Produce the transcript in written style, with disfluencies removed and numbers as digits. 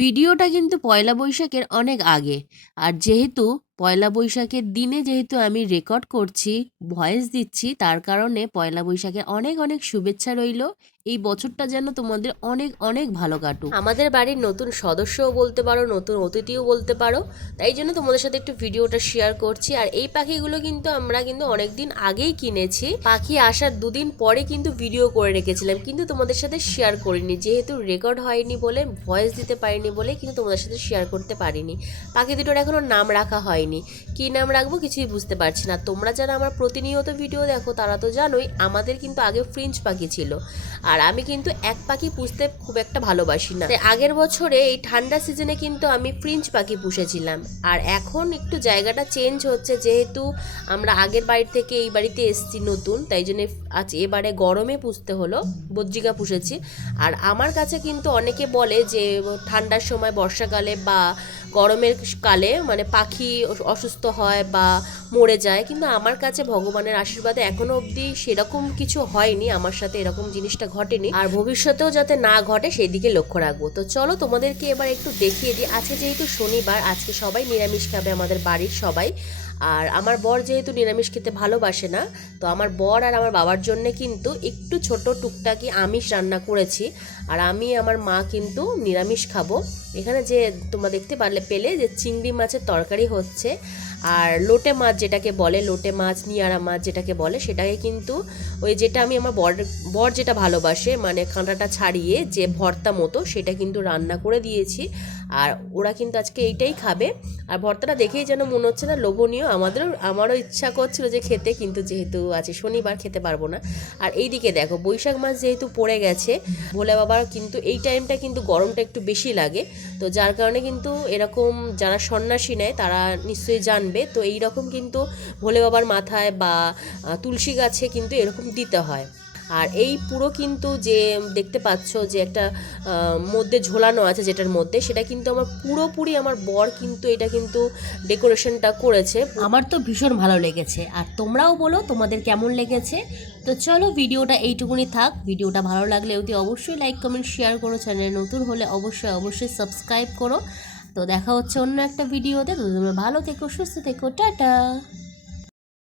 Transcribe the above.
ভিডিওটা কিন্তু পয়লা বৈশাখের অনেক আগে। আর যেহেতু পয়লা বৈশাখের দিনে যেহেতু আমি রেকর্ড করছি, ভয়েস দিচ্ছি, তার কারণে পয়লা বৈশাখের অনেক অনেক শুভেচ্ছা রইলো। এই বছরটা যেন তোমাদের অনেক অনেক ভালো কাটুক। আমাদের বাড়ির নতুন সদস্যও বলতে পারো, নতুন অতিথিও বলতে পারো। তাই জন্য তোমাদের সাথে একটু ভিডিওটা শেয়ার করছি। আর এই পাখিগুলো কিন্তু আমরা কিন্তু অনেকদিন আগেই কিনেছি। পাখি আসার দুদিন পরে কিন্তু ভিডিও করে রেখেছিলাম, কিন্তু তোমাদের সাথে শেয়ার করিনি, যেহেতু রেকর্ড হয়নি বলে, ভয়েস দিতে পারিনি বলে কিন্তু তোমাদের সাথে শেয়ার করতে পারিনি। পাখি দুটোর এখনো নাম রাখা হয়নি, কি নাম রাখবো কিছুই বুঝতে পারছি না। তোমরা যারা আমার প্রতিনিয়ত ভিডিও দেখো তারা তো জানোই আমাদের কিন্তু আগে ফ্রিঞ্চ পাখি ছিল। আর আমি কিন্তু এক পাখি পুষতে খুব একটা ভালোবাসি না। আগের বছরে এই ঠান্ডা সিজনে কিন্তু আমি ফ্রিঞ্চ পাখি পুষেছিলাম। আর এখন একটু জায়গাটা চেঞ্জ হচ্ছে, যেহেতু আমরা আগের বাড়ি থেকে এই বাড়িতে এসেছি নতুন, তাই জন্য আজ এবারে গরমে পুষতে হলো, বজ্জিকা পুষেছি। আর আমার কাছে কিন্তু অনেকে বলে যে ঠান্ডার সময়, বর্ষাকালে বা গরমের কালে মানে পাখি অসুস্থ হয় বা মরে যায়, কিন্তু আমার কাছে ভগবানের আশীর্বাদে এখনো অবধি সেরকম কিছু হয়নি, আমার সাথে এরকম জিনিসটা ঘটেনি। আর ভবিষ্যতেও যাতে না ঘটে সেই দিকে লক্ষ্য রাখবো। তো চলো তোমাদেরকে এবার একটু দেখিয়ে দিই। আজকে যেহেতু শনিবার, আজকে সবাই নিরামিষ খাবে, আমাদের বাড়ির সবাই। আর আমার বর যেহেতু নিরামিষ খেতে ভালোবাসে না, তো আমার বর আর আমার বাবার জন্য কিন্তু একটু ছোট টুকটাকি আমিষ রান্না করেছি। আর আমি আমার মা কিন্তু নিরামিষ খাবো। এখানে যে তোমরা দেখতে পেলে যে চিংড়ি মাছের তরকারি হচ্ছে, আর লোটে মাছ যেটাকে বলে, লোটে মাছ, নিয়ারা মাছ যেটাকে বলে, সেটাকে কিন্তু ওই যেটা আমি আমার বর যেটা ভালোবাসে, মানে কাঁটাটা ছাড়িয়ে যে ভর্তা মতো, সেটা কিন্তু রান্না করে দিয়েছি। আর ওরা কিন্তু আজকে এইটাই খাবে। আর ভর্তাটা দেখেই যেন মনে হচ্ছে না লোভনীয়, আমারও ইচ্ছা করছিল যে খেতে, কিন্তু যেহেতু আছে শনিবার খেতে পারবো না। আর এইদিকে দেখো বৈশাখ মাস যেহেতু পড়ে গেছে, ভোলে বাবার কিন্তু এই টাইমটা কিন্তু গরমটা একটু বেশি লাগে। তো যার কারণে কিন্তু এরকম যারা সন্ন্যাসী নেয় তারা নিশ্চয়ই জানবে, তো এই রকম কিন্তু ভোলে বাবার মাথায় বা তুলসী গাছে কিন্তু এরকম দিতে হয়। আর এই পুরো কিন্তু যে দেখতে পাচ্ছ যে একটা মধ্যে ঝোলানো আছে, যেটার মধ্যে, সেটা কিন্তু আমার পুরোপুরি আমার বর কিন্তু এটা কিন্তু ডেকোরেশনটা করেছে। আমার তো ভীষণ ভালো লেগেছে, আর তোমরাও বলো তোমাদের কেমন লেগেছে। তো চলো ভিডিওটা এইটুকুনি থাক। ভিডিওটা ভালো লাগলে অতি অবশ্যই লাইক, কমেন্ট, শেয়ার করো। চ্যানেলে নতুন হলে অবশ্যই অবশ্যই সাবস্ক্রাইব করো। তো দেখা হচ্ছে অন্য একটা ভিডিওতে। তো তোমরা ভালো থেকো, সুস্থ থেকো, টাটা।